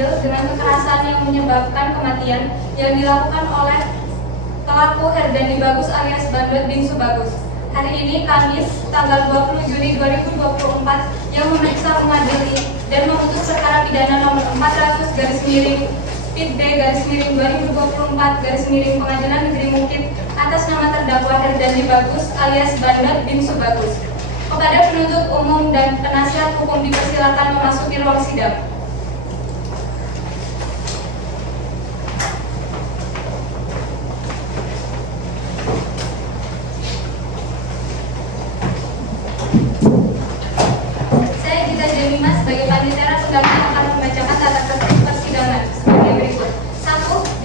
mobil dengan kekerasan yang menyebabkan kematian yang dilakukan oleh pelaku Herdandi Bagus alias Bandot Bingsu Bagus. Hari ini Kamis tanggal 20 Juni 2024 yang memeriksa mengadili dan memutus perkara pidana nomor 400/PID/2024 Pengadilan Negeri Mungkit atas nama terdakwa Herdandi Bagus alias Bandot Bingsu Bagus. Kepada penuntut umum dan penasihat hukum dipersilakan memasuki ruang sidang.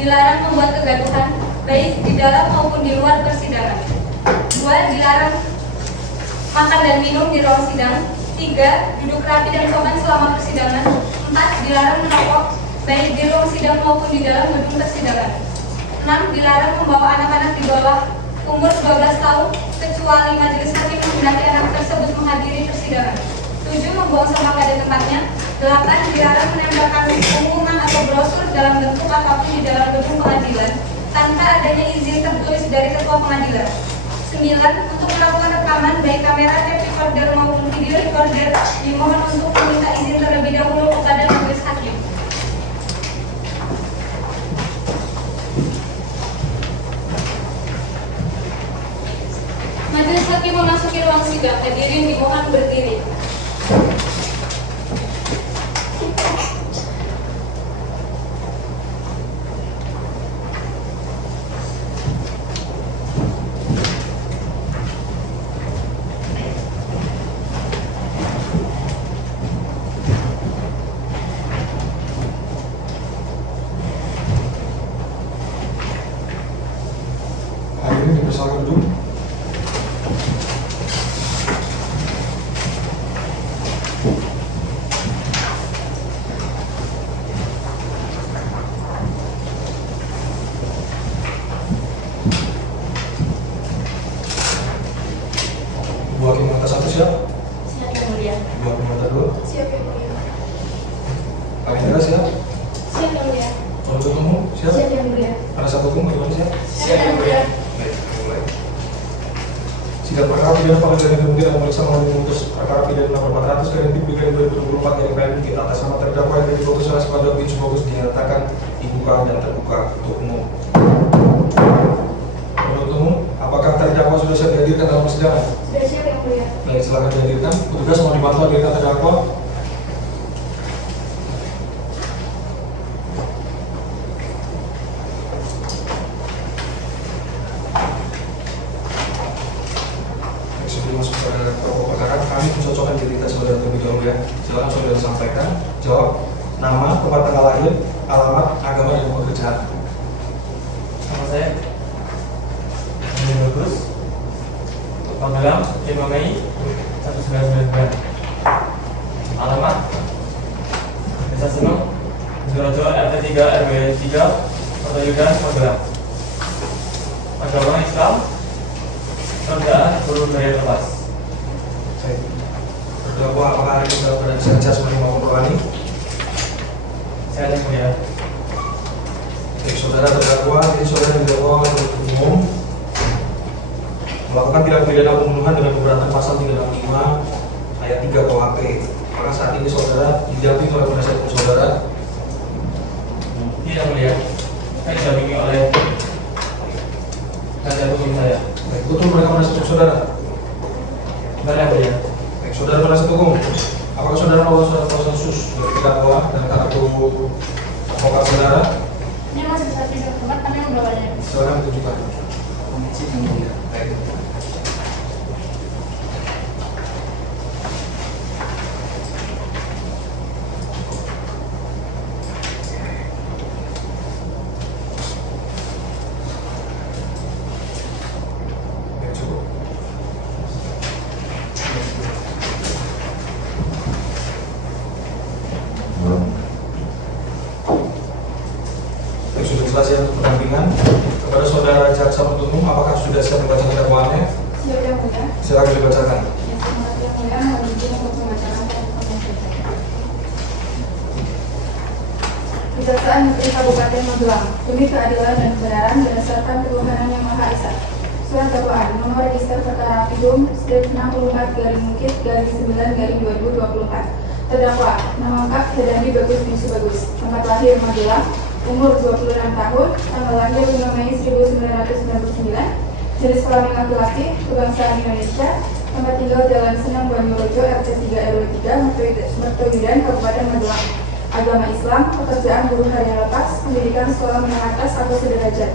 Dilarang membuat kegaduhan, baik di dalam maupun di luar persidangan. 2. Dilarang makan dan minum di ruang sidang. 3. Duduk rapi dan sopan selama persidangan. 4. Dilarang merokok, baik di ruang sidang maupun di dalam gedung persidangan. 6. Dilarang membawa anak-anak di bawah umur 12 tahun, kecuali majelis hakim menghendaki anak tersebut menghadiri persidangan. 7. Membuang sampah pada tempatnya. 8. Dilarang menembakkan pengumuman atau brosur dalam bentuk apapun di dalam gedung pengadilan tanpa adanya izin tertulis dari ketua pengadilan. 9. Untuk melakukan rekaman baik kamera, tape recorder maupun video recorder dimohon untuk meminta izin terlebih dahulu kepada majelis hakim. Majelis hakim memasuki ruang sidang. Hadirin dimohon berdiri. Silakan duduk. Bu Hakim Mata 1 siap? Siap yang mulia. Bu Hakim Mata 2? Siap yang mulia. Pak Indra siap? Siap yang mulia. Penuntut umum siap? Siap yang mulia. Penasihat hukum bagaimana siap? Siap yang mulia. Baik, mulai. Sidang perkara pidana Pengadilan Negeri Mungkit akan memeriksa mengenai memutus perkara pidana nomor 400/2024 atas nama terdakwa Herdandi Bagus alias Bandot Bingsu Bagus dinyatakan dibuka dan terbuka untuk umum. Penuntut umum, apakah terdakwa sudah siap dihadirkan dalam persidangan? Sudah siap yang mulia. Baik, silakan dihadirkan. Petugas mau dibantu hadirkan terdakwa. Sebelum masuk ke pokok perkara, kami mencocokkan identitas saudara terlebih dahulu ya. Silakan saudara sampaikan, jawab nama, tempat tanggal lahir, alamat, agama dan pekerjaan. Nama saya Herdandi Bagus, Panggilan 5 Mei 1999. Alamat Desa Senung, Sidoarjo, RT 3 RW 3, Kota Yudan, Magelang. Agama Islam, kerjaan guru dari lepas. Terdakwa apakah hari ini dalam keadaan sehat jasmani maupun rohani? Saya yang mulia. Baik, saudara terdakwa, ini saudara didakwa oleh penuntut umum melakukan tindak pidana pembunuhan dengan pemberatan pasal 365 ayat 3 KUHP. Maka saat ini saudara didampingi oleh penasihat hukum saudara. Yang mulia, saya didampingi oleh penasihat hukum saya. Baik, betul mereka penasihat hukum saudara. Benar yang mulia. Baik, saudara penasihat hukum, apakah saudara mau konsensus dari terdakwa dan kartu advokat saudara? Ini masih bisa pindah ke tempat karena udah banyak. Silakan tunjukkan. Baik. Baik, cukup. Baik, sudah jelas ya untuk pendampingan. Kepada saudara jaksa penuntut umum, apakah sudah siap membaca dakwaannya? Siap yang mulia. Silakan dibacakan. Yang mulia mohon izin untuk membacakan pokok perkara. Kejaksaan Negeri Kabupaten Magelang demi keadilan dan kebenaran berdasarkan ketuhanan yang Maha Esa. Surat dakwaan nomor register perkara Pidum Strip 64-9-2024. Terdakwa nama lengkap Hedandi Bagus bin Subagus, tempat lahir Magelang, umur 26 tahun, tanggal lahir 5 Mei 1999, jenis kelamin laki-laki, kebangsaan Indonesia, tempat tinggal Jalan Senang Banyurojo, RT 3 RW 3, Mertoyudan, Kabupaten Magelang. Agama Islam, pekerjaan guru harian lepas, pendidikan sekolah menengah atas atau sederajat.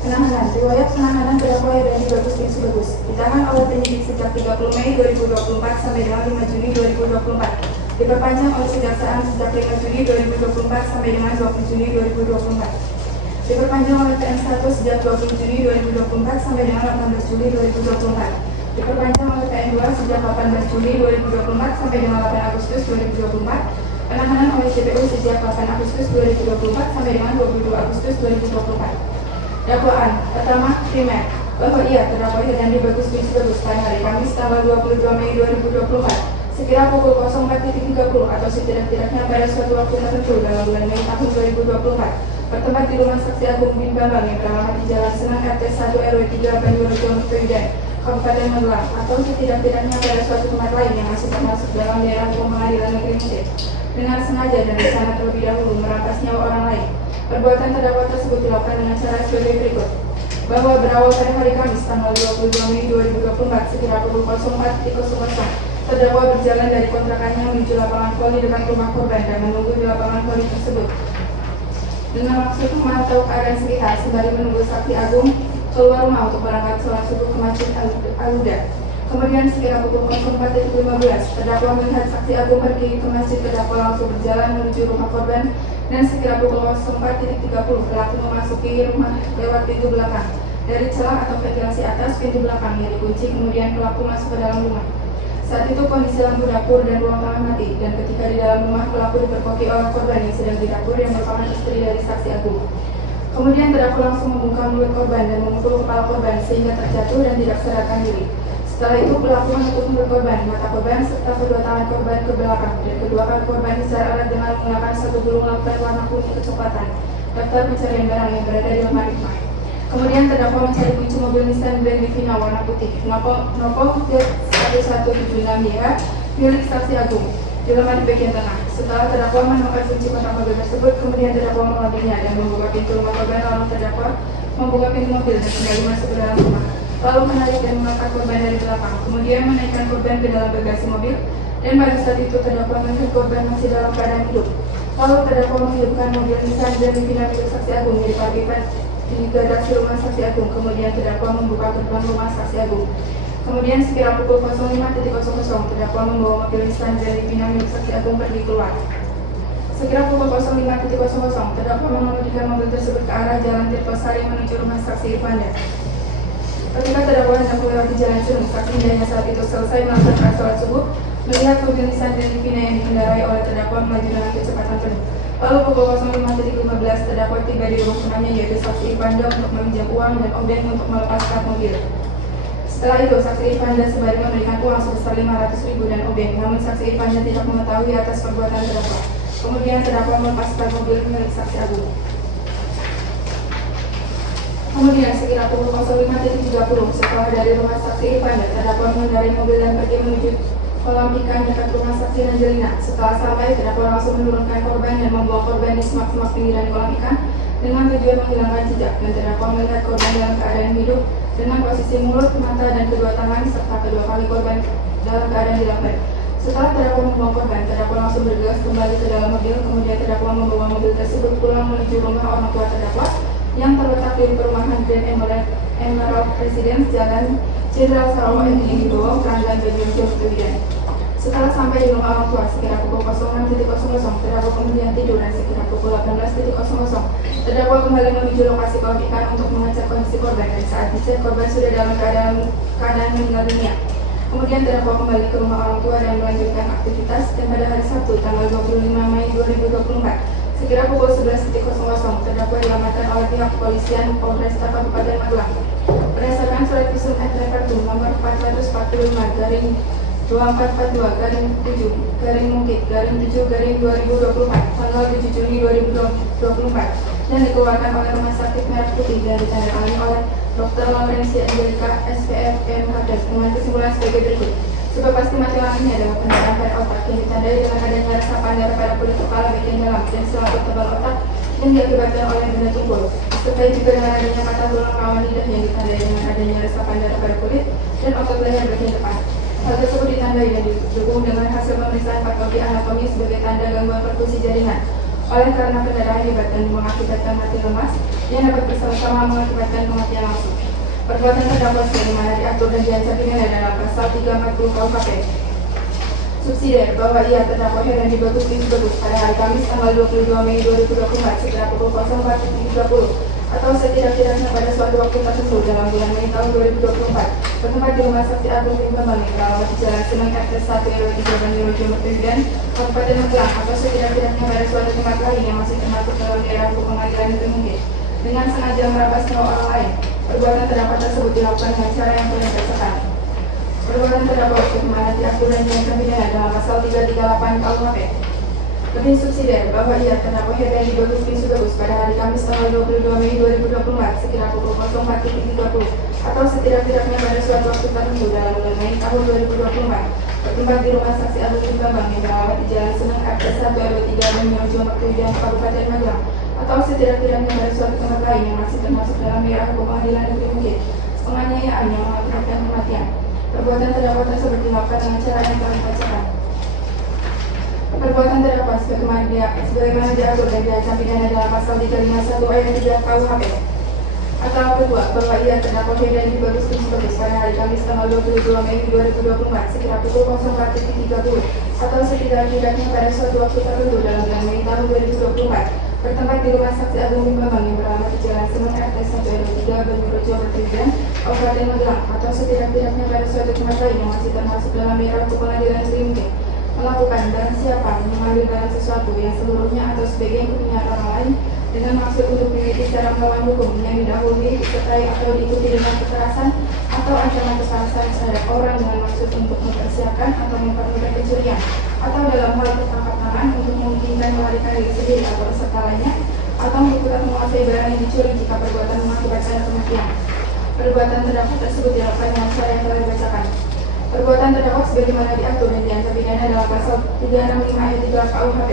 Penahanan, riwayat penahanan terdakwa Hedandi Bagus bin Subagus ditahan oleh penyidik sejak 30 Mei 2024 sampai dengan 5 Juni 2024. Diperpanjang oleh Kejaksaan sejak 5 Juni 2024 sampai dengan 20 Juni 2024. Diperpanjang oleh PM1 sejak 20 Juni 2024 sampai dengan 18 Juli 2024. Diperpanjang oleh PM2 sejak 18 Juli 2024 sampai dengan 8 Agustus 2024. Penahanan oleh JPU sejak 8 Agustus 2024 sampai dengan 22 Agustus 2024. Dakwaan pertama primer bahwa ia terdakwa Hedandi Bagus bin Subagus pada hari Kamis tanggal 22 Mei 2024 sekira pukul 04.30 atau setidak-tidaknya pada suatu waktu tertentu dalam bulan Mei tahun 2024 bertempat di rumah Saksi Agung bin Bambang yang beralamat di Jalan Senang RT 1 RW 3 Banyurojo, Mertoyudan, Kabupaten Magelang, atau setidak-tidaknya pada suatu tempat lain yang masih termasuk dalam daerah Pengadilan Negeri Mesir dengan sengaja dan berencana terlebih dahulu merampas nyawa orang lain. Perbuatan terdakwa tersebut dilakukan dengan cara sebagai berikut. Bahwa berawal pada hari Kamis tanggal 22 Mei 2024 sekira pukul 04.00 terdakwa berjalan dari kontrakannya menuju lapangan voli dekat rumah korban dan menunggu di lapangan voli tersebut dengan maksud memantau keadaan sekitar sembari menunggu Saksi Agung keluar rumah untuk berangkat sholat subuh ke Masjid Al-Huda. Kemudian sekira pukul 04.15 terdakwa melihat Saksi Agung pergi ke masjid. Terdakwa langsung berjalan menuju rumah korban dan sekira pukul 04.30 pelaku memasuki rumah lewat pintu belakang. Dari celah atau ventilasi atas pintu belakang yang dikunci, kemudian pelaku masuk ke dalam rumah. Saat itu kondisi lampu dapur dan ruang tamu mati, dan ketika di dalam rumah pelaku diperkoki oleh korban yang sedang di dapur yang merupakan istri dari Saksi Agung. Kemudian terdakwa langsung membungkam mulut korban dan memukul kepala korban sehingga terjatuh dan tidak sadarkan diri. Setelah itu pelaku menutup mulut korban, mata korban serta kedua tangan korban ke belakang, dan kedua kaki korban diserat erat dengan menggunakan satu gulung larutan warna kuning kecoklatan, daftar pencarian barang yang berada di lemari rumah. Kemudian terdakwa mencari kunci mobil Nissan Grand Livina warna putih Nopol Z1176YH milik Saksi Agung di lemari bagian tengah. Setelah terdakwa menemukan kunci kotak mobil tersebut, kemudian terdakwa mengambilnya dan membuka pintu rumah korban. Lalu terdakwa membuka pintu mobil dan kembali masuk ke dalam rumah, lalu menarik dan mengangkat korban dari belakang, kemudian menaikkan korban ke dalam bagasi mobil, dan pada saat itu terdakwa melihat korban masih dalam keadaan hidup. Lalu terdakwa menghidupkan mobil Nissan Grand Livina milik Saksi Agung yang diparkirkan di garasi rumah Saksi Agung. Kemudian terdakwa membuka gerbang rumah Saksi Agung. Kemudian sekira pukul 05.00 terdakwa membawa mobil Nissan Grand Livina milik Saksi Agung pergi keluar. Sekira pukul 05.00 terdakwa mengemudikan mobil tersebut ke arah Jalan Tirtosari menuju rumah Saksi Irfanda. Ketika terdakwa hendak melewati jalan Curug, saksi hanya saat itu selesai melakukan sholat subuh, melihat mobil Nissan Grand Livina yang dikendarai oleh terdakwa melaju dengan kecepatan penuh. Lalu pukul 05.15 terdakwa tiba di rumah temannya yaitu Saksi Irfanda untuk meminjam uang dan obeng untuk melepas kap mobil. Setelah itu Saksi Irfanda sembari memberikan uang sebesar 500.000 dan obeng, namun Saksi Irfanda tidak mengetahui atas perbuatan terdakwa. Kemudian terdakwa melepas kap mobil milik Saksi Agung. Kemudian sekira pukul 05.30 setelah dari rumah Saksi Irfanda, terdakwa mengendarai mobil dan pergi menuju kolam ikan dekat rumah Saksi Angelina. Setelah sampai, terdakwa langsung menurunkan korban dan membawa korban di semak-semak pinggiran kolam ikan dengan tujuan menghilangkan jejak, dan terdakwa melihat korban dalam keadaan hidup dengan posisi mulut, mata, dan kedua tangan serta kedua kaki korban dalam keadaan dilambai. Setelah terdakwa membuang korban, terdakwa langsung bergegas kembali ke dalam mobil. Kemudian terdakwa membawa mobil tersebut pulang menuju rumah orang tua terdakwa yang terletak di perumahan Grand Emerald Residence, Jalan Jenderal Sarawak di bawah Keranggan Banyuwangi, Mertoyudan. Setelah sampai di rumah orang tua sekira pukul 06.00 terdakwa kemudian tidur, dan sekira pukul 18.00 terdakwa kembali menuju lokasi kolam ikan untuk mengecek kondisi korban, dan saat dicek korban sudah dalam keadaan meninggal dunia. Kemudian terdakwa kembali ke rumah orang tua dan melanjutkan aktivitas, dan pada hari Sabtu tanggal 25 Mei 2024 sekira pukul 11.00 terdakwa diamankan oleh pihak kepolisian Polresta Kabupaten Magelang berdasarkan surat visum et repertum nomor 445/2442/7/mungkin 7/7/2024 tanggal 7 Juni 2024 dan dikeluarkan oleh Rumah Sakit Merah Putih dan ditandatangani oleh Dr. Laurencia Angelika SPF MHD dengan kesimpulan sebagai berikut. Sebab pasti mati lamanya adalah pendarahan pada otak yang ditandai dengan adanya resapan darah pada kulit kepala bagian dalam dan selaput tebal otak yang diakibatkan oleh benda tumpul. Serta juga dengan adanya patah tulang rawan lidah yang ditandai dengan adanya resapan darah pada kulit dan otot leher bagian depan. Hal tersebut ditandai dan didukung dengan hasil pemeriksaan patologi anatomi sebagai tanda gangguan perfusi jaringan. Oleh karena pendarahan hebat dan mengakibatkan mati lemas yang dapat bersama-sama mengakibatkan kematian langsung. Perbuatan terdakwa sebagaimana diatur dan diancam pidana dalam pasal 340 KUHP. Subsidiar bahwa ia terdakwa Herandi Bagus Binti Bagus pada hari Kamis tanggal 22 Mei 2024 sekitar pukul 04.30 atau setidak-tidaknya pada suatu waktu tertentu dalam bulan Mei tahun 2024 bertempat di Rumah Sakti Agung Kembang yang terawat di Jalan Seneng RT 1 RW 3 Bandung Timur Presiden Kabupaten Magelang atau setidak-tidaknya pada suatu tempat lain yang masih termasuk dalam daerah hukum pengadilan itu mungkin dengan sengaja merampas nyawa orang lain. Perbuatan terdakwa tersebut dilakukan dengan cara yang paling tersekan. Perbuatan terdakwa sebagaimana diatur dan diancam pidana dalam pasal 338 KUHP. Lebih subsidiar bahwa ia terdakwa Herandi Bagus Binti Bagus pada hari Kamis tanggal 22 Mei 2024 sekira pukul 04.30 atau setidak-tidaknya pada suatu waktu tertentu dalam bulan Mei tahun 2024 bertempat di Rumah Saksi Agung Kembang yang terawat di Jalan Seneng RT 1 RW 3 Bandung Timur Presiden Kabupaten Magelang atau setidak-tidaknya pada suatu tempat lain yang masih termasuk dalam daerah hukum pengadilan negeri mungkin penganiayaan yang mengakibatkan kematian. Perbuatan terdakwa tersebut dilakukan dengan cara yang telah dibacakan. Perbuatan terdakwa sebagaimana diatur dan diancam pidana dalam pasal 351 ayat 3 KUHP. Atau kedua, bahwa ia terdakwa Herandi Bagus Binti Bagus pada hari Kamis tanggal 22 Mei 2024 sekira pukul 04.30 atau setidak-tidaknya pada suatu waktu tertentu dalam bulan Mei tahun 2024 bertempat di Rumah Saksi Agung Kembang yang beralamat di Jalan Seneng RT 1 RW 3 Bandung Timur Presiden Kabupaten Magelang atau setidak-tidaknya pada suatu tempat lain yang masih termasuk dalam daerah hukum pengadilan negeri mungkin melakukan barang siapa mengambil barang sesuatu yang seluruhnya atau sebagian kepunyaan orang lain dengan maksud untuk memiliki secara melawan hukum yang didahului, disertai atau diikuti dengan kekerasan atau ancaman kekerasan terhadap orang dengan maksud untuk mempersiapkan atau mempermudah pencurian atau dalam hal tertangkap tangan untuk memungkinkan melarikan diri sendiri atau peserta lainnya atau mengikuti menguasai barang yang dicuri jika perbuatan mengakibatkan kematian. Perbuatan terdakwa tersebut dilakukan dengan cara yang telah dibacakan. Perbuatan terdakwa sebagaimana diatur dan diancam pidana dalam pasal 365 ayat 3 KUHP.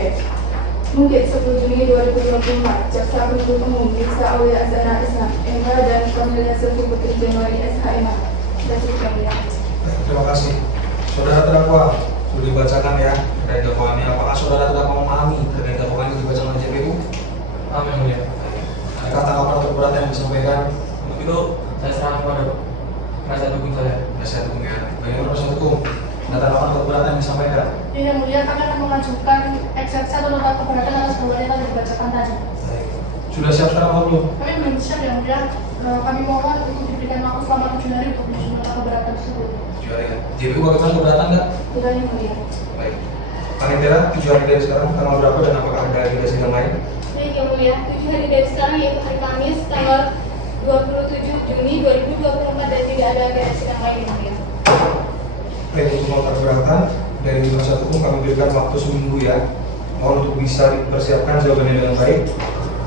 Mungkin 10 Juni 2024, Jaksa Penuntut Umum Nisa Aulia Azhara Islam MH dan Cornelia Sylvie Putri Januari SHMH. Terima kasih. Saudara terdakwa, sudah dibacakan ya terkait dakwaannya. Apakah saudara terdakwa memahami terkait dakwaan yang dibacakan oleh JPU? Amin mulia. Adakah tanggapan atau keberatan yang disampaikan? Untuk itu saya serahkan kepada penasihat hukum saya. Penasihat hukum ya. Bagaimana penasihat hukum? Ada tanggapan atau keberatan yang disampaikan? Yang mulia kami akan mengajukan eksepsi atau nota keberatan atas dakwaan yang telah dibacakan tadi. Baik. Sudah siap sekarang atau belum? Kami belum siap yang mulia. Kami mohon untuk diberikan waktu selama 7 hari untuk menyusun nota keberatan tersebut. 7 hari ya. JPU bagaimana keberatan nggak? Tidak yang mulia. Baik. Panitera 7 hari dari sekarang tanggal berapa dan apakah ada agenda sidang lain? Baik yang mulia, 7 hari dari sekarang yaitu hari Kamis tanggal 27 Juni 2024 dan tidak ada agenda sidang lain yang mulia. Baik, untuk nota keberatan dari penasihat hukum kami berikan waktu seminggu ya. Mohon untuk bisa dipersiapkan jawabannya dengan baik.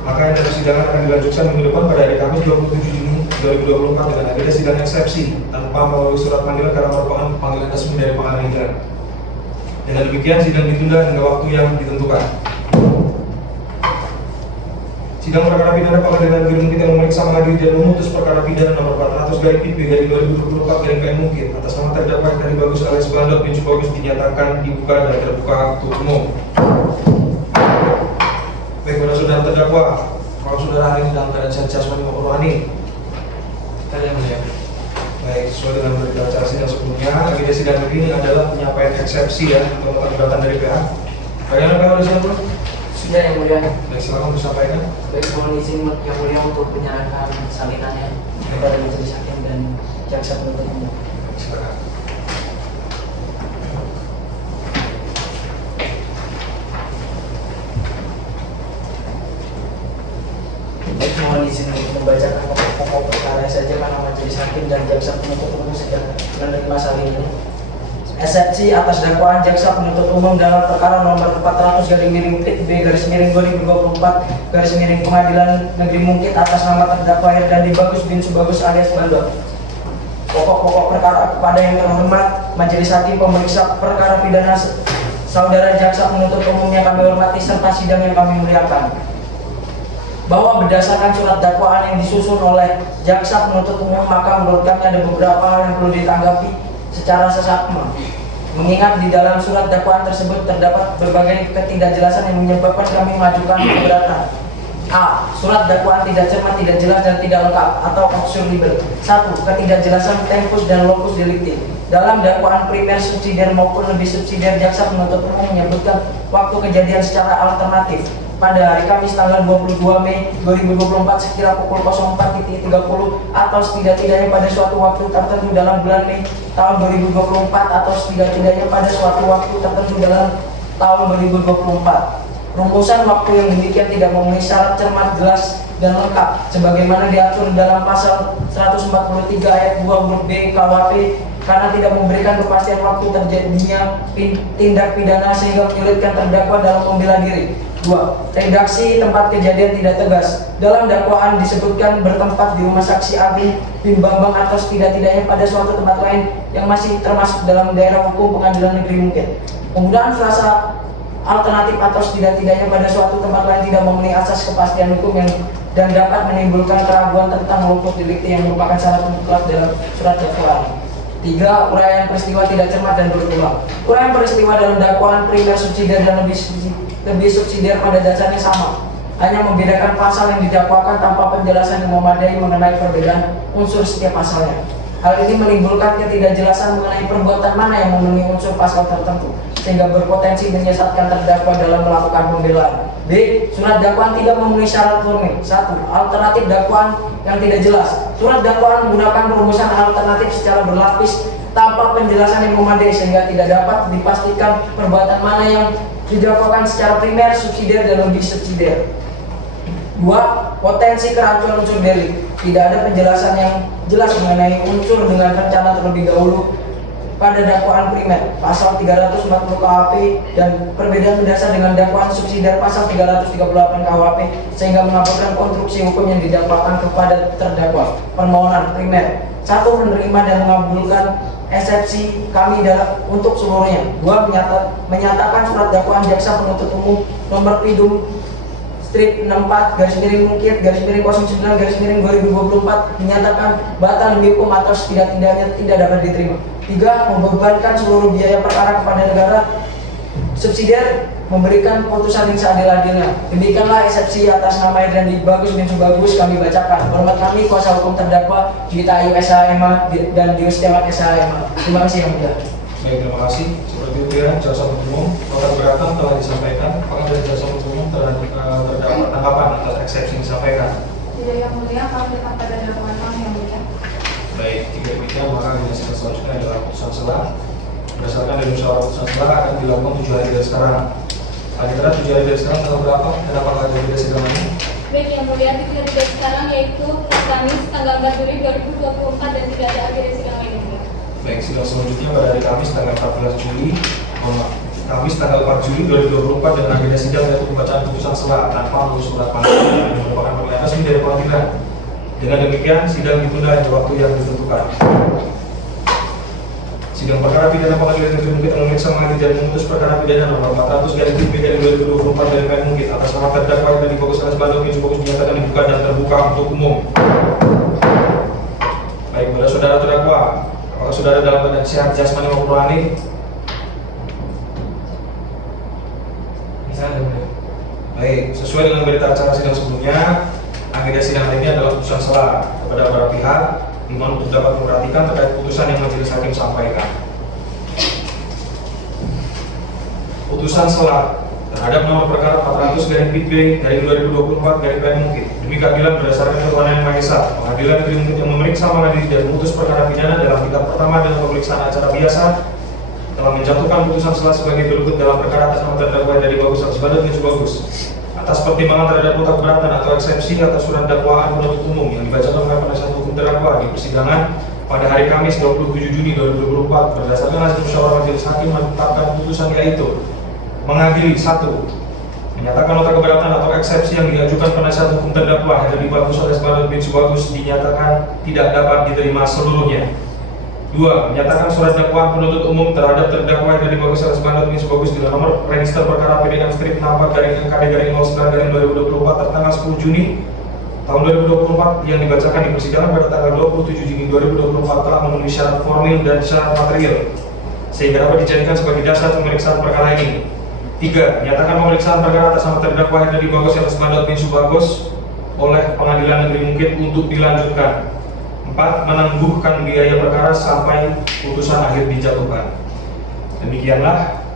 Maka yang persidangan akan dilanjutkan minggu depan pada hari Kamis 27 Juni 2024 dengan agenda sidang eksepsi tanpa melalui surat panggilan karena merupakan panggilan resmi dari pengadilan negeri. Dengan demikian sidang ditunda hingga waktu yang ditentukan. Sidang perkara pidana Pengadilan Negeri Mungkin yang memeriksa, mengadili dan memutus perkara pidana nomor 400 GAIP garing 2024 garing PN Mungkin atas nama terdakwa Herandi Bagus alias Bandot Binti Bagus dinyatakan dibuka dan terbuka untuk umum. Baik, pada saudara terdakwa, kalau saudara hari ini dalam keadaan sehat jasmani maupun rohani. Saya mulia. Baik, sesuai dengan berita acara sidang sebelumnya, agenda sidang ini adalah penyampaian eksepsi ya untuk nota keberatan dari pihak. Bagaimana kalau disebut? Sudah yang mulia. Baik, silakan disampaikan. Baik, mohon izin yang mulia untuk menyerahkan salinannya kepada majelis hakim dan jaksa penuntut umum. Silakan. Baik, mohon izin untuk membacakan pokok perkara saja karena majelis hakim dan jaksa penuntut umum sedang menerima salinan. Eksepsi atas dakwaan jaksa penuntut umum dalam perkara nomor 400/B/2024 Pengadilan Negeri Mungkit atas nama terdakwa Herdandi Bagus bin Subagus alias Bandot. Pokok-pokok perkara. Kepada yang terhormat Majelis Hakim pemeriksa perkara pidana saudara jaksa penuntut umum yang kami hormati serta sidang yang kami muliakan, bahwa berdasarkan surat dakwaan yang disusun oleh jaksa penuntut umum, maka menurut kami ada beberapa hal yang perlu ditanggapi secara seksama. Mengingat di dalam surat dakwaan tersebut terdapat berbagai ketidakjelasan yang menyebabkan kami mengajukan keberatan. A. Surat dakwaan tidak cermat, tidak jelas, dan tidak lengkap atau obscur libel. 1. Ketidakjelasan tempus dan locus delicti. Dalam dakwaan primer, subsidiar maupun lebih subsidiar, jaksa penuntut umum menyebutkan waktu kejadian secara alternatif. Pada hari Kamis tanggal 22 Mei 2024 sekira pukul 04.30 atau setidak-tidaknya pada suatu waktu tertentu dalam bulan Mei tahun 2024 atau setidak-tidaknya pada suatu waktu tertentu dalam tahun 2024. Rumusan waktu yang demikian tidak memenuhi syarat cermat, jelas, dan lengkap sebagaimana diatur dalam pasal 143 ayat 2 huruf B KUHP karena tidak memberikan kepastian waktu terjadinya tindak pidana sehingga menyulitkan terdakwa dalam membela diri. 2. Redaksi tempat kejadian tidak tegas. Dalam dakwaan disebutkan bertempat di rumah saksi Agung bin Bambang atau setidak-tidaknya pada suatu tempat lain yang masih termasuk dalam daerah hukum Pengadilan Negeri Mungkit. Penggunaan frasa alternatif atau setidak-tidaknya pada suatu tempat lain tidak memenuhi asas kepastian hukum dan dapat menimbulkan keraguan tentang locus delicti yang merupakan syarat mutlak dalam surat dakwaan. 3. Uraian peristiwa tidak cermat dan berulang. Uraian peristiwa dalam dakwaan primer, subsidiar, dan lebih subsidiar pada dasarnya sama, hanya membedakan pasal yang didakwakan tanpa penjelasan yang memadai mengenai perbedaan unsur setiap pasalnya. Hal ini menimbulkan ketidakjelasan mengenai perbuatan mana yang memenuhi unsur pasal tertentu, sehingga berpotensi menyesatkan terdakwa dalam melakukan pembelaan. B. Surat dakwaan tidak memenuhi syarat formil. 1. Alternatif dakwaan yang tidak jelas. Surat dakwaan menggunakan rumusan alternatif secara berlapis tanpa penjelasan yang memadai sehingga tidak dapat dipastikan perbuatan mana yang didakwakan secara primer, subsidiar, dan lebih subsidiar. 2. Potensi keracunan unsur delik. Tidak ada penjelasan yang jelas mengenai unsur dengan rencana terlebih dahulu pada dakwaan primer pasal 340 KUHP dan perbedaan berdasar dengan dakwaan subsidiar pasal 338 KUHP sehingga mengabaikan konstruksi hukum yang didakwakan kepada terdakwa. Permohonan primer. 1. Menerima dan mengabulkan eksepsi kami untuk seluruhnya. 2. Menyatakan surat dakwaan jaksa penuntut umum nomor Pidum strip 64/Mungkit/09/2024 dinyatakan batal demi hukum atau setidak-tidaknya tidak dapat diterima. 3. Membebankan seluruh biaya perkara kepada negara. Subsidiar memberikan putusan yang seadil-adilnya. Demikianlah eksepsi atas nama Herdandi Bagus bin Subagus kami bacakan. Hormat kami kuasa hukum terdakwa Juwita Ayu SHMA dan Dius Temat SHMA. Terima kasih yang mulia. Baik, terima kasih. Seperti itu ya, jaksa penuntut umum nota keberatan telah disampaikan. Apakah dari jaksa penuntut umum terdapat tanggapan atas eksepsi yang disampaikan? Tidak yang mulia, kami tetap pada dakwaan kami yang mulia. Baik, jika demikian maka dinasihat selanjutnya adalah putusan selah. Berdasarkan dari musyawarah putusan selah akan dilakukan 7 hari dari sekarang. Aditera 7 hari dari sekarang tanggal berapa? Dan apakah ada beda sidang ini? Baik yang mulia, 7 hari dari sekarang yaitu Kamis tanggal 4 Juli 2024 dan tidak ada agenda sidang lain. Baik, sidang selanjutnya pada hari Kamis tanggal 14 Juli Kamis tanggal 4 Juli 2024 dengan agenda sidang yaitu pembacaan putusan selah tanpa melalui surat panggilan yang merupakan pernyataan resmi dari pengadilan. Dengan demikian sidang ditunda hingga waktu yang ditentukan. Sidang perkara pidana Pengadilan Negeri Mungkit memeriksa, mengadili, dan memutus perkara pidana nomor 400/2024 dari PN Mungkit atas nama terdakwa Herdandi Bagus alias Bandot bin Subagus dinyatakan dibuka dan terbuka untuk umum. Baik, kepada saudara terdakwa, apakah saudara dalam keadaan sehat jasmani maupun rohani? Baik, sesuai dengan berita acara sidang sebelumnya, agenda sidang hari ini adalah putusan selah kepada para pihak dimohon untuk dapat memperhatikan terkait putusan yang majelis hakim sampaikan. Putusan selah terhadap nomor perkara 400/B dari 2024 dari PN Mungkit. Demi keadilan berdasarkan ketuhanan yang Maha Esa, Pengadilan Negeri Mungkit yang memeriksa, mengadili, dan memutus perkara pidana dalam tingkat pertama dengan pemeriksaan acara biasa telah menjatuhkan putusan selah sebagai berikut dalam perkara atas nama terdakwa dari Bagus alias Bandot bin Subagus. Atas pertimbangan terhadap nota keberatan atau eksepsi atas surat dakwaan penuntut umum yang dibacakan oleh penasihat hukum terdakwa di persidangan pada hari Kamis 27 Juni 2024 berdasarkan hasil musyawarah majelis hakim menetapkan putusan yaitu mengadili 1. Menyatakan nota keberatan atau eksepsi yang diajukan penasihat hukum terdakwa Herdi Bagus alias Bandot bin Subagus dinyatakan tidak dapat diterima seluruhnya. 2. Menyatakan surat dakwaan penuntut umum terhadap terdakwa Herdi Bagus alias Bandot bin Subagus dengan nomor register perkara PDM strip 64/NKD/09/2024 tertanggal 10 Juni tahun 2024 yang dibacakan di persidangan pada tanggal 27 Juni 2024 telah memenuhi syarat formil dan syarat material sehingga dapat dijadikan sebagai dasar pemeriksaan perkara ini. 3. Menyatakan pemeriksaan perkara atas nama terdakwa Herdi Bagus alias Bandot bin Subagus oleh Pengadilan Negeri Mungkit untuk dilanjutkan. 4. Menangguhkan biaya perkara sampai putusan akhir dijatuhkan. Demikianlah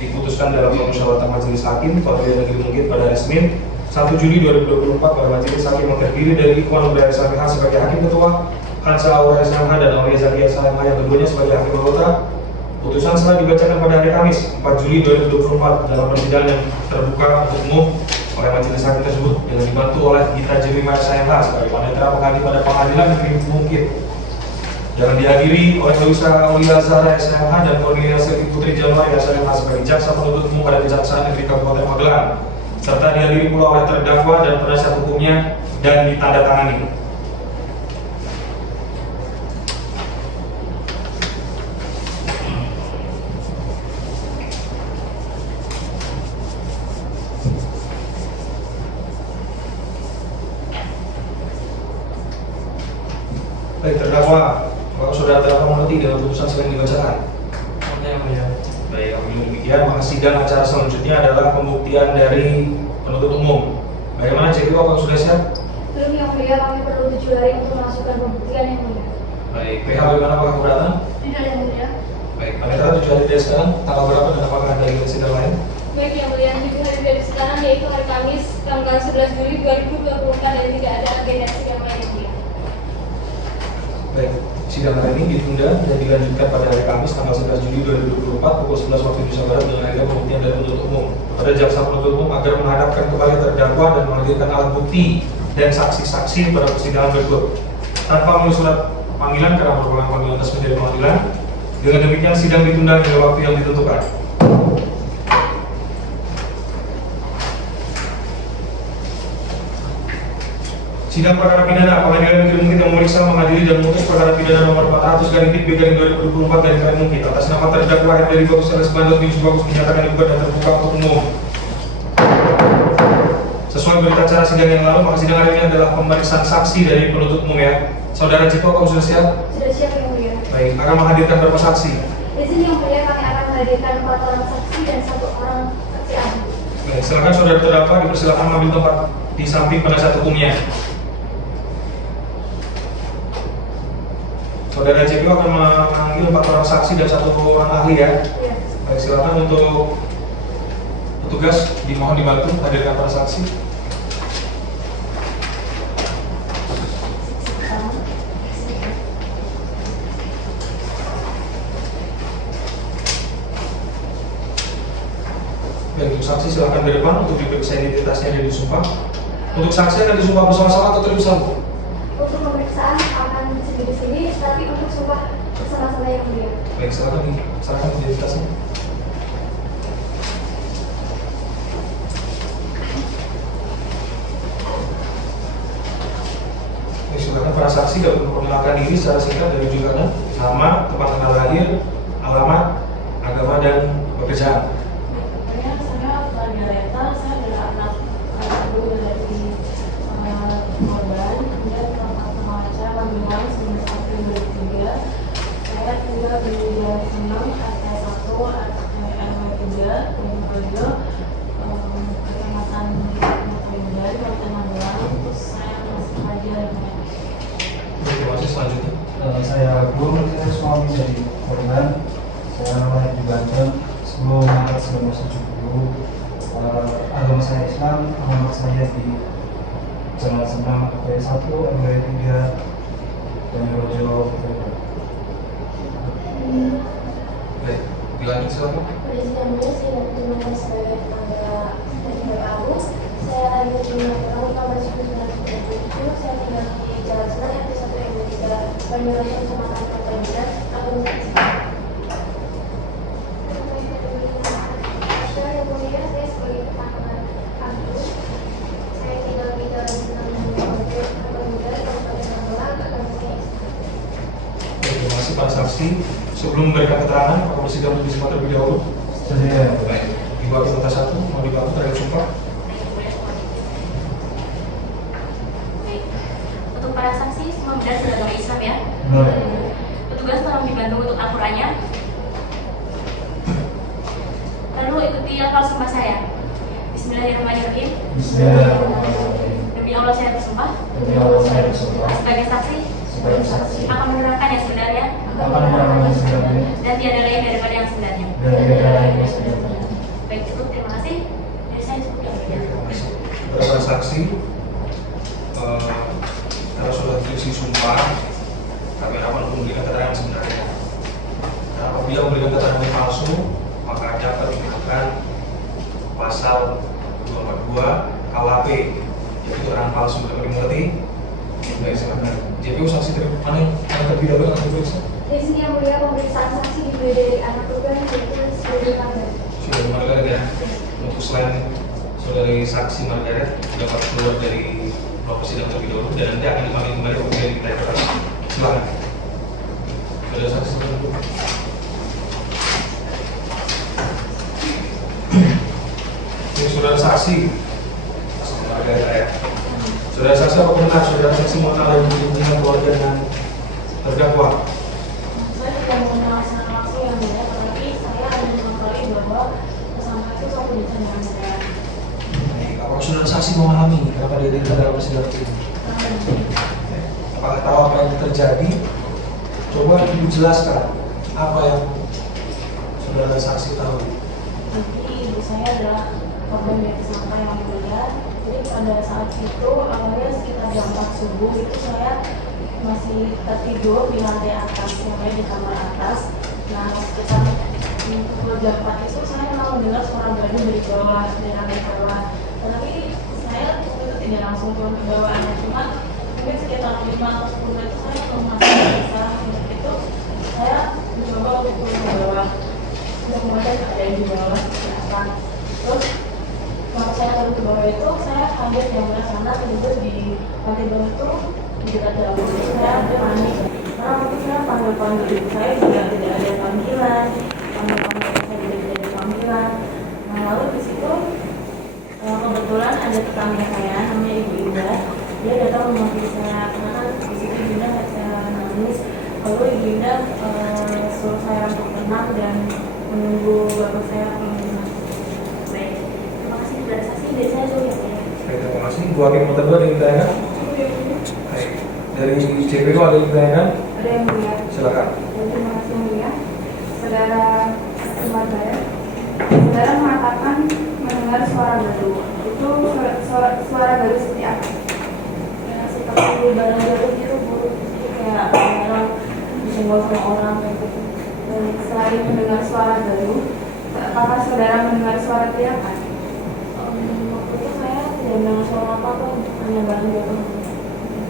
diputuskan dalam musyawarah majelis hakim Pengadilan Negeri Mungkit pada hari Senin 1 Juli 2024 pada majelis hakim yang terdiri dari Ikhwan Nurul SMH sebagai hakim ketua, Hansa Aura SMH dan Aulia Zakia SMH yang keduanya sebagai hakim anggota. Putusan setelah dibacakan pada hari Kamis 4 Juli 2024 dalam persidangan yang terbuka untuk umum oleh majelis hakim tersebut yang dibantu oleh Gita Jemima SMH sebagai panitera penghakim pada Pengadilan Negeri Mungkit yang dihadiri oleh Luisa Aulia Zara SMH dan Cornelia Selvi Putri Januari SMH sebagai jaksa penuntut umum pada Kejaksaan Negeri Kabupaten Magelang, serta dihadiri pula oleh terdakwa dan penasihat hukumnya dan ditandatangani. Baik, terdakwa, apakah saudara terdakwa mengerti dengan putusan sedang dibacakan? Yang mulia. Baik, apabila demikian, maka sidang acara selanjutnya adalah pembuktian dari penuntut umum. Bagaimana cek itu, apakah sudah siap? Belum yang mulia, kami perlu 7 hari untuk melakukan pembuktian yang mulia. Baik, PH bagaimana, apakah keberatan? Tidak yang mulia. Baik, panitera 7 hari dari sekarang, tanggal berapa dan apakah ada lagi sidang lain? Baik yang mulia, 7 hari dari sekarang yaitu hari Kamis tanggal 11 Juli 2024 dan tidak ada agenda sidang lain yang mulia. Baik, sidang hari ini ditunda dan dilanjutkan pada hari Kamis tanggal 11 Juli 2024 pukul 11 waktu Indonesia Barat dengan agenda pembuktian dari penuntut umum pada jaksa penuntut umum agar menghadapkan kembali terdakwa dan menghadirkan alat bukti dan saksi-saksi pada persidangan berikut tanpa melalui surat panggilan karena merupakan panggilan resmi dari pengadilan. Dengan demikian sidang ditunda hingga waktu yang ditentukan. Sidang perkara pidana Pengadilan Negeri Mungkit yang memeriksa, mengadili dan memutus perkara pidana nomor 400/B/2024 Mungkit atas nama terdakwa Herdi Bagus alias Bandot bin Subagus dinyatakan dibuka dan terbuka untuk umum. Sesuai berita acara sidang yang lalu, maka sidang hari ini adalah pemeriksaan saksi dari penuntut umum ya. Saudara Ciko, kamu sudah siap? Sudah siap yang mulia. Baik, akan menghadirkan berapa saksi? Di sini yang mulia kami akan menghadirkan 4 orang saksi dan 1 orang saksi ahli. Baik, silakan saudara terdakwa dipersilakan mengambil tempat di samping penasihat hukumnya. Saudara JPO akan memanggil 4 orang saksi dan 1 orang ahli ya. Iya. Baik, silakan untuk petugas dimohon dibantu hadirkan para saksi. Baik, untuk saksi silakan ke depan untuk diperiksa identitasnya dan disumpah. Untuk saksi akan disumpah bersama-sama atau terpisah? Untuk pemeriksaan akan di sini, tapi untuk sumpah bersama-sama yang mulia. Baik, silakan identitasnya. Baik, silakan para saksi dapat memperkenalkan diri secara singkat dari rujukannya, nama, tempat tanggal lahir, alamat, agama dan pekerjaan. Saya Flavia Reta, saya adalah anak kedua dari korban, kemudian tempat pengacara Magelang 19 April 2003. Saya tinggal di Jalan Senang, RT 1, RW 3, Purworejo, Kecamatan Magelang, Kabupaten Magelang. Terus saya masih pelajar. Terima kasih. Selanjutnya. Saya Gur, saya suami dari korban. Saya lahir di Banten sebelum Maret 1970. Agama saya Islam, alamat saya di Jalan Senang, RT 1, RW 3, Purworejo. Baik, dilanjut silakan. Presiden mulia, saya dapat dimakan sebagai tetangga dari Abu. Saya lahir di Magelang tahun 1997. Saya tinggal di Jalan Senang, RT 1 RW 3, Banyuwangi, Kecamatan saksi. Sebelum memberikan keterangan, apakah persidangan untuk disimak terlebih dahulu? Sedia. Baik. Ibu Hakim nota 1 mau dibantu terhadap sumpah. Baik. Untuk para saksi semua benar beragama Islam ya. Benar. Petugas tolong dibantu untuk Al-Qur'annya. Lalu ikuti lafal sumpah saya. Bismillahirrahmanirrahim. Bismillahirrahmanirrahim. Demi Allah saya bersumpah Demi Allah saya bersumpah sebagai saksi sebagai saksi akan menerangkan yang sebenarnya akan menerangkan yang sebenarnya dan tiada lain daripada yang sebenarnya. dan tidak lain yang sebenarnya. Baik, cukup. Terima kasih. Dari saya cukup ya. Terima kasih. Beberapa saksi, karena sudah terisi sumpah, kami akan memberikan keterangan sebenarnya. Dan apabila memberikan keterangan yang palsu, maka dapat dikenakan pasal 242 KUHP, yaitu keterangan palsu. Dapat dimengerti? Baik, silakan. JPU saksi dari mana yang terlebih dahulu akan diperiksa? Di sini yang mulia pemeriksaan saksi dimulai dari anak korban yaitu sebagai Margaret. Sudah Margaret ya. Untuk selain saudari saksi Margaret dapat keluar dari ruang sidang terlebih dahulu dan nanti akan dipanggil kembali apabila kita interogasi. Silakan. Saudara saksi terlebih dahulu. Ini saudara saksi. Saksi Margaret ya. Saudara saksi apa benar saudara saksi mengenal dan hubungan keluarga dengan terdakwa? Saya tidak mengenal secara langsung yang mulia, tetapi saya ada mengetahui bahwa tersangka itu satu desa dengan saya. Baik, apakah saudara saksi memahami kenapa dia tidak dalam persidangan ini? Apakah tahu apa yang terjadi? Coba ibu jelaskan apa yang saudara saksi tahu. Jadi ibu saya adalah korban dari tersangka yang mulia. Jadi pada saat itu awalnya sekitar jam 4 subuh itu saya masih tertidur di lantai atas, yang di kamar atas. Nah sekitar pukul jam 4 itu saya memang mendengar suara gaduh dari bawah, dari lantai bawah. Tetapi saya waktu itu tidak langsung turun ke bawahnya, cuma mungkin sekitar 5 atau 10 menit saya belum masuk bisa. Untuk itu saya mencoba untuk turun ke bawah. Kemudian ada di bawah seperti apa. Terus waktu saya turun ke bawah itu saya kaget yang benar sana tidur di lantai bawah itu di dekat dapur. Saya panik karena mungkin saya panggil ibu saya juga tidak ada panggilan, panggil saya juga tidak ada panggilan. Nah lalu di situ kebetulan ada tetangga saya namanya Ibu Indah. Dia datang memanggil saya karena di situ Ibu Indah saya nangis. Lalu Ibu Indah suruh saya untuk tenang dan menunggu bapak saya pulang. Baik, terima kasih saudara saksi. Dari saya dulu ya. Baik, terima kasih. Ibu Hakim nota 2 ada yang ditanyakan? Baik. Dari JPU ada yang ditanyakan? Ada yang mulia. Silakan. Terima kasih yang mulia. Saudara saksi Margaret, saudara mengatakan mendengar suara gaduh. Itu suara gaduh seperti apa? Ya, seperti barang-barang gitu Bu. Jadi kayak orang disenggol sama orang kayak gitu. Dan selain mendengar suara gaduh, apakah saudara mendengar suara teriakan? Waktu itu saya tidak mendengar suara apapun, hanya barang-barang.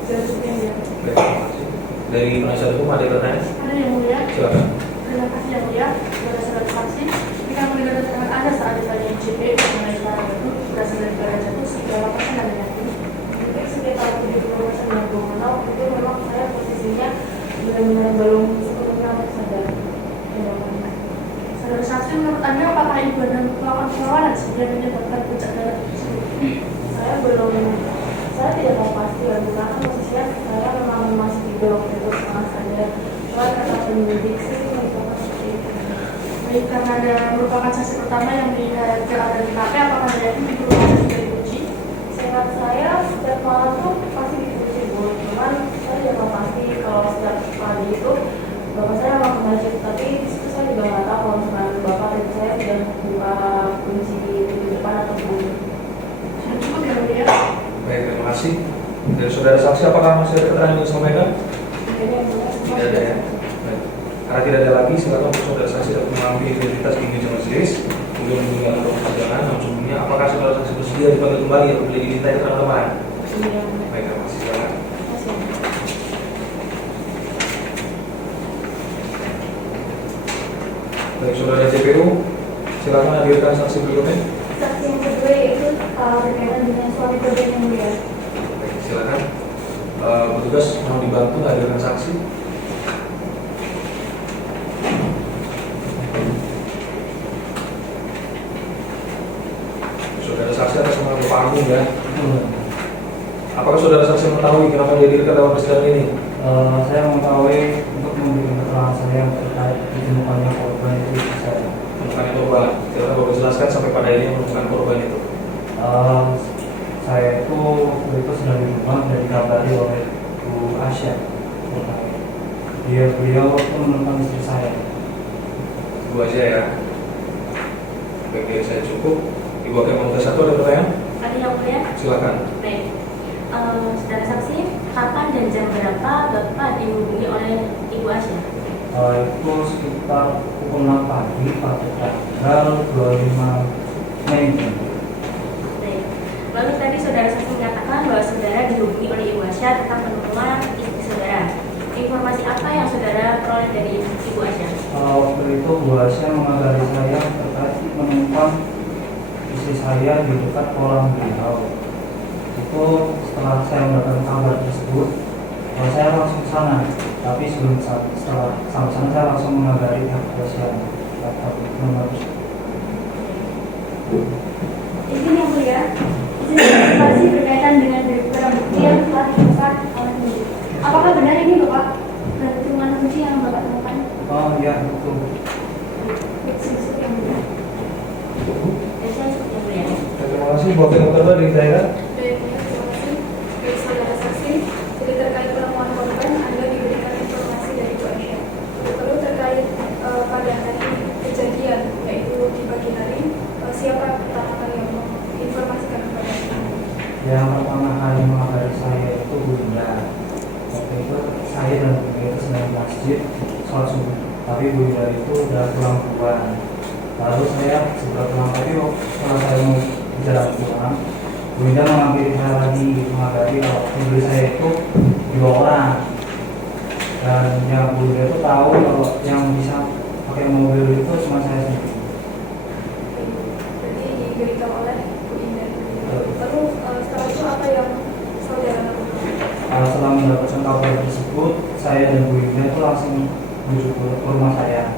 Selanjutnya ya. Baik, terima kasih. Dari penasihat hukum ada yang bertanya? Ada yang mulia. Silakan. Terima kasih yang mulia kepada saudara saksi. Jika mendengar keterangan Anda saat ditanya JP mengenai suara gaduh berasal dari barang jatuh, seberapa persen Anda yakin? Mungkin sekitar 70% yang gue kenal itu memang saya posisinya benar-benar belum sepenuhnya sadar. Saudara saksi, menurut Anda apakah ibu Anda melakukan perlawanan sehingga menyebabkan puncak darah tersebut? Saya tidak tahu pasti ya, karena posisinya saya memang masih tidur waktu itu setengah sadar. Cuma kata penyidik sih merupakan seperti itu. Baik, karena Anda merupakan saksi pertama yang melihat keadaan di TKP, apakah Anda yakin pintu rumahnya sudah dikunci? Seingat saya setiap malam tuh pasti dikunci Bu. Cuman saya tidak tahu pasti kalau setiap pagi itu bapak saya memang ke masjid, tapi disitu saya juga nggak tahu kalau misalkan bapak dan saya tidak buka kunci di pintu depan ataupun. Sudah cukup ya mulia. Baik, terima kasih. Dari saudara saksi, apakah masih ada keterangan yang disampaikan? Tidak ada ya. Baik. Karena tidak ada lagi, silakan untuk saudara saksi dapat mengambil identitas di meja majelis, kemudian meninggalkan ruang persidangan. Namun sebelumnya, apakah saudara saksi bersedia dipanggil kembali apabila dimintai keterangan tambahan? Iya. Baik, terima kasih. Silakan. Baik, saudara JPU, silakan hadirkan saksi berikutnya. Saksi yang kedua yaitu berkaitan dengan suami korban yang mulia. Baik, silakan. Petugas mau dibantu hadirkan saksi. Saudara saksi atas nama Bapak Agung ya. Apakah saudara saksi mengetahui kenapa dihadirkan dalam persidangan ini? Saya mengetahui untuk memberikan keterangan saya yang terkait ditemukannya korban itu saya. Menemukan korban. Silakan Bapak jelaskan sampai pada ini menemukan korban itu. Saya itu waktu itu sedang di rumah dan dikabari oleh Bu Asya. Beliau itu menemukan istri saya. Ibu aja ya. Baik, dari saya cukup. Ibu akan meminta satu ada pertanyaan? Ada yang mulia? Silakan. Baik. Saudara saksi, kapan dan jam berapa Bapak dihubungi oleh Ibu Asya? Itu sekitar pukul 6 pagi pada tanggal 25 Mei. Baik. Lalu tadi saudara saksi mengatakan bahwa saudara dihubungi oleh Ibu Asya tentang penemuan istri saudara. Informasi apa yang saudara peroleh dari Ibu Asya? Waktu itu Bu Asya mengabari saya terkait menemukan istri saya di dekat kolam beliau. Itu setelah saya mendapatkan kabar tersebut, saya langsung ke sana. Tapi setelah sampai sana saya langsung mengabari pihak kepolisian atau nomor. Izin yang mulia, izin informasi berkaitan dengan barang bukti yang telah ditemukan oleh penyidik. Apakah benar ini Bapak perhitungan kunci yang Bapak temukan? Oh iya, betul. Sisuk yang mulia. Dan saya cukup yang mulia. Terima kasih buat yang terbaik dari saya. Baik, terima kasih. Baik, saudara saksi, jadi terkait penemuan korban, Anda diberikan informasi dari Bu Aisyah. Lalu terkait pada hari kejadian, yaitu di pagi hari, siapa pertama kali yang menginformasikan kepada Anda? Yang pertama kali mengabari saya itu Bu Indah. Waktu itu saya dan Bu Indah itu sedang di masjid sholat subuh. Tapi Bu Indah itu udah pulang duluan. Lalu saya setelah pulang tadi, setelah saya mau jalan pulang, Bu Indah menghampiri saya lagi mengabari kalau mobil saya itu 2 orang. Dan yang Bu Indah itu tahu kalau yang bisa pakai mobil itu cuma saya sendiri. Berarti diberitahu oleh Bu Indah. Lalu setelah itu apa yang saudara lakukan? Setelah mendapatkan kabar tersebut, saya dan Bu Indah itu langsung menuju ke rumah saya.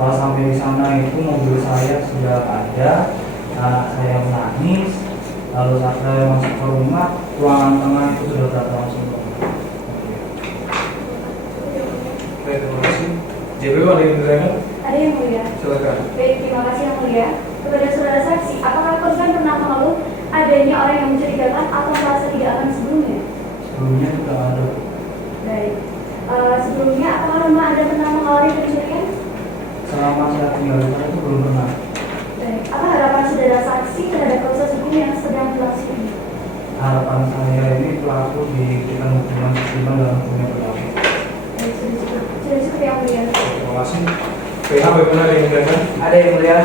Kalau sampai di sana itu mobil saya sudah ada, anak saya menangis. Lalu saat saya masuk ke rumah, ruangan tengah itu sudah langsung. Baik, terima kasih. JPU ada yang bertanya? Ada yang mulia. Silakan. Baik, terima kasih yang mulia. Kepada saudara saksi, apakah korban pernah mengeluh adanya orang yang mencurigakan atau merasa tidak aman sebelumnya? Sebelumnya sudah ada. Baik. Sebelumnya, apakah rumah Anda pernah mengalami pencurian? Selama saya tinggal di sana itu belum pernah. Baik. Apa harapan saudara saksi terhadap proses hukum yang sedang berlangsung ini? Harapan saya ini pelaku diberikan hukuman maksimal dalam hukumnya berlaku. Baik, sudah cukup yang mulia. Terima kasih. PH bagaimana ada yang bertanya? Ada yang mulia.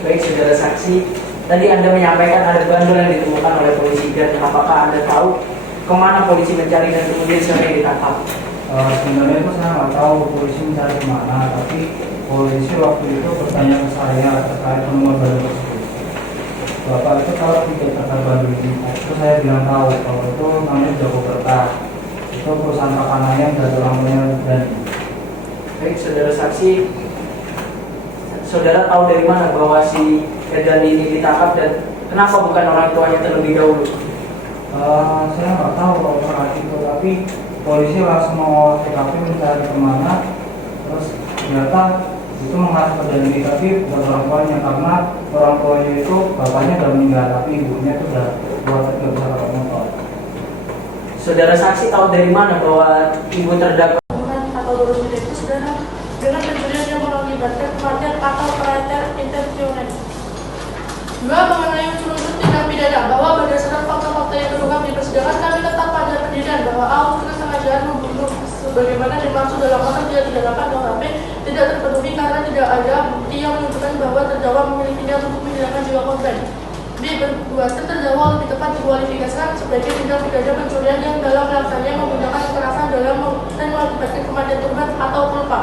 Baik saudara saksi, tadi Anda menyampaikan ada bandul yang ditemukan oleh polisi, dan apakah Anda tahu kemana polisi mencari dan kemudian siapa yang ditangkap? Sebenarnya itu saya nggak tahu polisi mencari kemana, tapi polisi waktu itu bertanya ke saya terkait nomor bandul tersebut. Bapak itu tahu tidak terkait bandul ini? Itu saya bilang tahu, kalau itu namanya Joko Berkah. Itu perusahaan rekaman yang dari orangnya dan Baik saudara saksi, saudara tahu dari mana bahwa si Edan ini ditangkap dan kenapa bukan orang tuanya terlebih dahulu? saya nggak tahu kalau saat itu, tapi polisi langsung mau TKP mencari kemana, terus ternyata itu mengarah ke Dandi, tapi bukan orang tuanya, karena orang tuanya itu bapaknya sudah meninggal, tapi ibunya itu sudah buat tidak bisa kalau motor. Saudara saksi tahu dari mana bahwa ibu terdakwa Atau lulus itu saudara dengan pencurian yang mengakibatkan kematian atau pelacur intensioner. Dua, mengenai unsur tindak pidana bahwa berdasarkan fakta-fakta yang terungkap di persidangan, kami tetap pada pendirian bahwa A unsur kesengajaan membunuh sebagaimana dimaksud dalam pasal 338 KUHP tidak terpenuhi karena tidak ada bukti yang menunjukkan bahwa terdakwa memilikinya untuk menghilangkan jiwa korban. B. Perbuatan terdakwa lebih tepat dikualifikasikan sebagai tindak pidana pencurian yang dalam melaksanakannya menggunakan kekerasan dalam dan mengakibatkan kematian korban atau pelupa.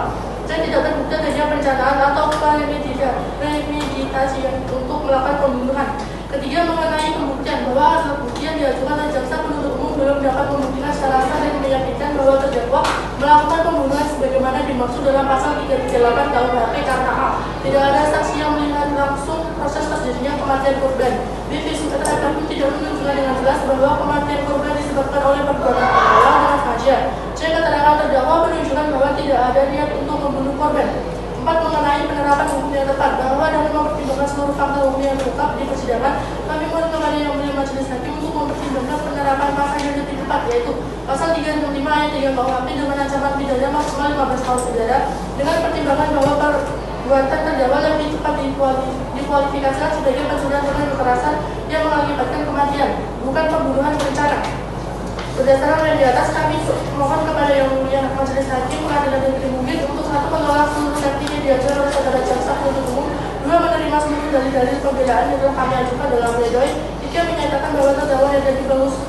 C. Tidak terbukti adanya perencanaan atau premeditasi untuk melakukan pembunuhan. Ketiga, mengenai pembuktian bahwa alat bukti yang diajukan oleh jaksa penuntut umum belum dapat membuktikan secara sah dan meyakinkan bahwa terdakwa melakukan pembunuhan sebagaimana dimaksud dalam pasal 338 KUHP karena A. Tidak ada saksi yang melihat langsung proses terjadi terjadinya kematian korban. B. Fisik terhadap tidak menunjukkan dengan jelas bahwa kematian korban disebabkan oleh perbuatan terdakwa dengan sengaja. C. Keterangan terdakwa menunjukkan bahwa tidak ada niat untuk membunuh korban. 4. Mengenai penerapan hukum yang tepat, bahwa dengan mempertimbangkan seluruh fakta hukum yang terungkap di persidangan, kami mohon kepada Yang Mulia Majelis Hakim untuk mempertimbangkan penerapan pasal yang lebih tepat, yaitu pasal 365 ayat 3 KUHP dengan ancaman pidana maksimal 15 tahun penjara, dengan pertimbangan bahwa perbuatan terdakwa lebih tepat dikualifikasikan sebagai pencurian dengan kekerasan yang mengakibatkan kematian, bukan pembunuhan berencana. Berdasarkan yang di atas, kami mohon kepada Yang Mulia Majelis Hakim Pengadilan Negeri Bukit untuk 1. Menolak seluruh saksi yang diajukan oleh saudara jaksa penuntut umum. 2. Menerima seluruh dalil-dalil pembelaan yang telah kami ajukan dalam pledoi. 3. Menyatakan bahwa terdakwa Herdadi Bagus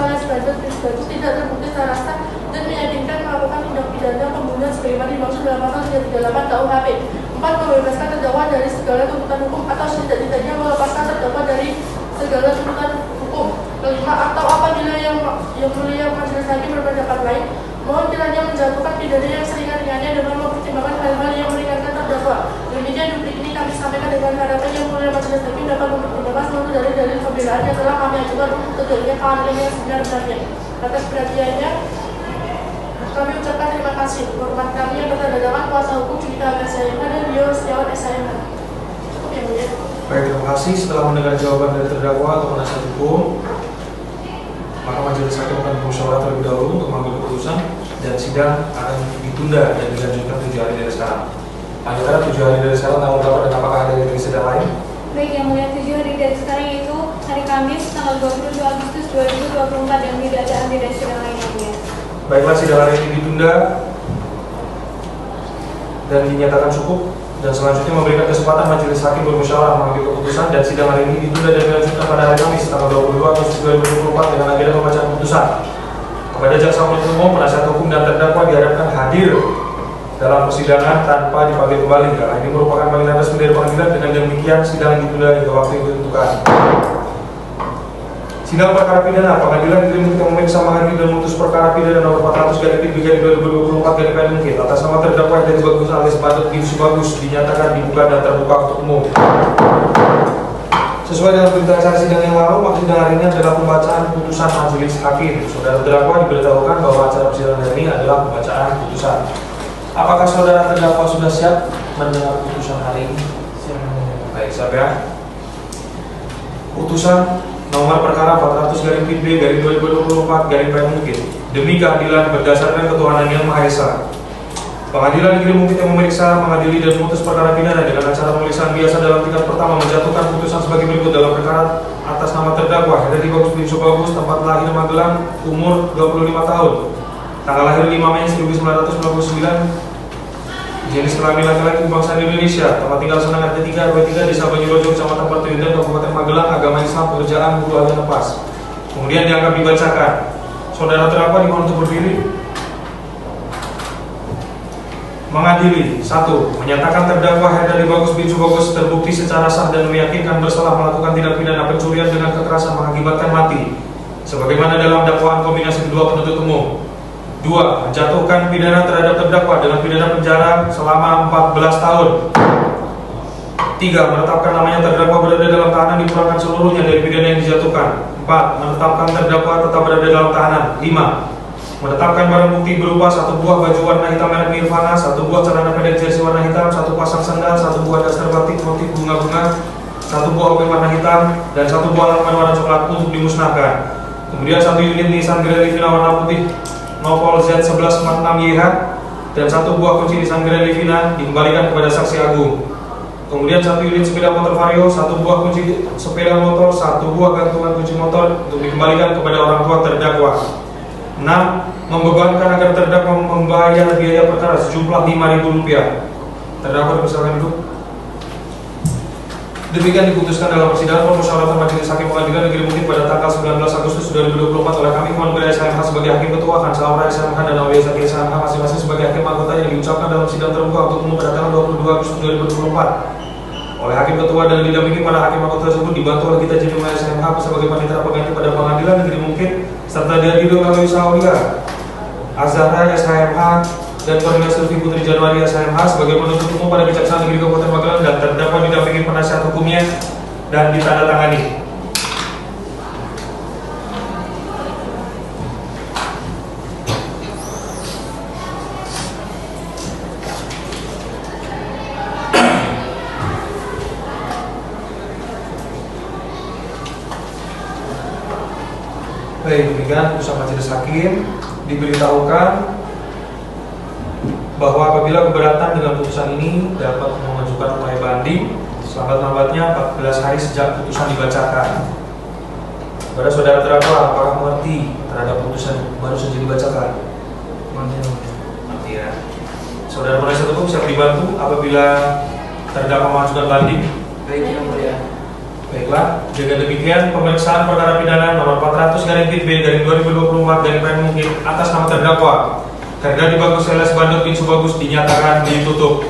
alias Bagus tidak terbukti secara sah dan meyakinkan melakukan tindak pidana pembunuhan sebagaimana dimaksud dalam pasal 338 KUHP. 4. Membebaskan terdakwa dari segala tuntutan hukum atau setidak-tidaknya melepaskan terdakwa dari segala tuntutan hukum. 5. Atau apabila yang mulia majelis hakim berpendapat lain, mohon kiranya menjatuhkan pidana yang seringan-ringannya dengan mempertimbangkan hal-hal yang meringankan terdakwa. Demikian duplik ini kami sampaikan dengan harapan yang mulia majelis hakim dapat mempertimbangkan seluruh dalil-dalil pembelaan yang telah kami ajukan untuk terjadinya keadilan yang sebenar-benarnya. Atas perhatiannya, kami ucapkan terima kasih. Hormat kami yang bertanda kuasa hukum Judika Agasyahina dan Dio Setiawan SHMH. Cukup yang mulia. Baik, terima kasih. Setelah mendengar jawaban dari terdakwa atau penasihat hukum, maka majelis hakim akan bermusyawarah terlebih dahulu untuk mengambil keputusan dan sidang akan ditunda dan dilanjutkan 7 hari dari sekarang. Lanjutkan 7 hari dari sekarang, tanggal berapa dan apakah ada yang sidang lain? Baik, Yang Mulia, 7 hari dari sekarang yaitu hari Kamis tanggal 22 Agustus 2024 dan tidak ada agenda sidang lain, Yang Mulia. Baiklah, sidang hari ini ditunda dan dinyatakan cukup, dan selanjutnya memberikan kesempatan majelis hakim bermusyawarah mengambil keputusan dan sidang hari ini ditunda dan dilanjutkan pada hari Kamis tanggal 22 Agustus 2024 dengan agenda pembacaan putusan. Kepada jaksa penuntut umum, penasihat hukum dan terdakwa diharapkan hadir dalam persidangan tanpa dipanggil kembali karena ini merupakan panggilan resmi dari pengadilan. Dengan demikian sidang ditunda hingga waktu yang ditentukan. Sidang perkara pidana Pengadilan Negeri Bukit yang memeriksa mengadili dan memutus perkara pidana nomor 400/2024 atas nama terdakwa Herdadi Bagus alias bin Subagus dinyatakan dibuka dan terbuka untuk umum. Sesuai dengan berita acara sidang yang lalu, maka sidang hari ini adalah pembacaan putusan majelis hakim. Saudara terdakwa diberitahukan bahwa acara persidangan hari ini adalah pembacaan putusan. Apakah saudara terdakwa sudah siap mendengar putusan hari ini? Baik, siap ya. Putusan nomor perkara 400/B/2024 demi keadilan berdasarkan ketuhanan yang Maha Esa. Pengadilan Negeri Bukit yang memeriksa, mengadili dan memutus perkara pidana dengan acara pemeriksaan biasa dalam tingkat pertama menjatuhkan putusan sebagai berikut dalam perkara atas nama terdakwa Herdadi Bagus bin Subagus, tempat lahir Magelang, umur 25 tahun, tanggal lahir 5 Mei 1999, jenis kelamin laki-laki, bangsa Indonesia, tempat tinggal Senang RT 3 RW 3 Desa Banyurojo, Kecamatan Pertuyundan, Kabupaten Magelang, agama Islam, pekerjaan guru alias lepas. Kemudian dianggap dibacakan. Saudara terdakwa dimohon untuk berdiri. Mengadili. 1. Menyatakan terdakwa Herdadi Bagus bin Subagus terbukti secara sah dan meyakinkan bersalah melakukan tindak pidana pencurian dengan kekerasan mengakibatkan mati, sebagaimana dalam dakwaan kombinasi kedua penuntut umum. 2. Menjatuhkan pidana terhadap terdakwa dengan pidana penjara selama 14 tahun. 3. Menetapkan namanya terdakwa berada dalam tahanan dipulangkan seluruhnya dari pidana yang dijatuhkan. 4. Menetapkan terdakwa tetap berada dalam tahanan. 5. Menetapkan barang bukti berupa 1 buah baju warna hitam merek Nirvana, 1 buah celana pendek jersey warna hitam, 1 pasang sandal, 1 buah daster batik motif bunga-bunga, 1 buah obeng warna hitam, dan 1 buah lemari warna coklat untuk dimusnahkan. Kemudian 1 unit Nissan Grand Livina warna putih Nopol Z1146YH dan 1 buah kunci Nissan Grand Livina dikembalikan kepada saksi Agung. Kemudian 1 unit sepeda motor Vario, 1 buah kunci sepeda motor, 1 buah gantungan kunci motor untuk dikembalikan kepada orang tua terdakwa. 6. Membebankan agar terdakwa membayar biaya perkara sejumlah Rp5.000. Terdakwa dipersilakan duduk. Demikian diputuskan dalam persidangan permusyawaratan Majelis Hakim Pengadilan Negeri Bukit pada tanggal 19 Agustus 2024 oleh kami Muhammad Gaya SHMH sebagai Hakim Ketua, Hans Aura SHMH dan Aulia Zaki SHMH masing-masing sebagai Hakim Anggota yang diucapkan dalam sidang terbuka untuk umum pada tanggal 22 Agustus 2024 oleh Hakim Ketua dan didampingi para Hakim Anggota tersebut dibantu oleh kita Jenderal SHMH sebagai panitera pengganti pada Pengadilan Negeri Bukit serta dihadiri oleh Aulia Azhara SHMH, dan Kornel Silvi Putri Januari SMH sebagai penuntut umum pada Kejaksaan Negeri Kabupaten Magelang dan terdakwa didampingi penasihat hukumnya dan ditandatangani. Baik, demikian putusan majelis hakim diberitahukan bahwa apabila keberatan dengan putusan ini dapat mengajukan upaya banding selambat-lambatnya 14 hari sejak putusan dibacakan. Kepada saudara terdakwa, apakah mengerti terhadap putusan baru saja dibacakan? Mengerti ya. Saudara penasihat hukum siap dibantu apabila terdakwa mengajukan banding? Baik, Yang Mulia. Baiklah, dengan demikian pemeriksaan perkara pidana nomor 400/B/2024 mungkin atas nama terdakwa Ferdinand Bagus alias Bandot bin Subagus dinyatakan ditutup.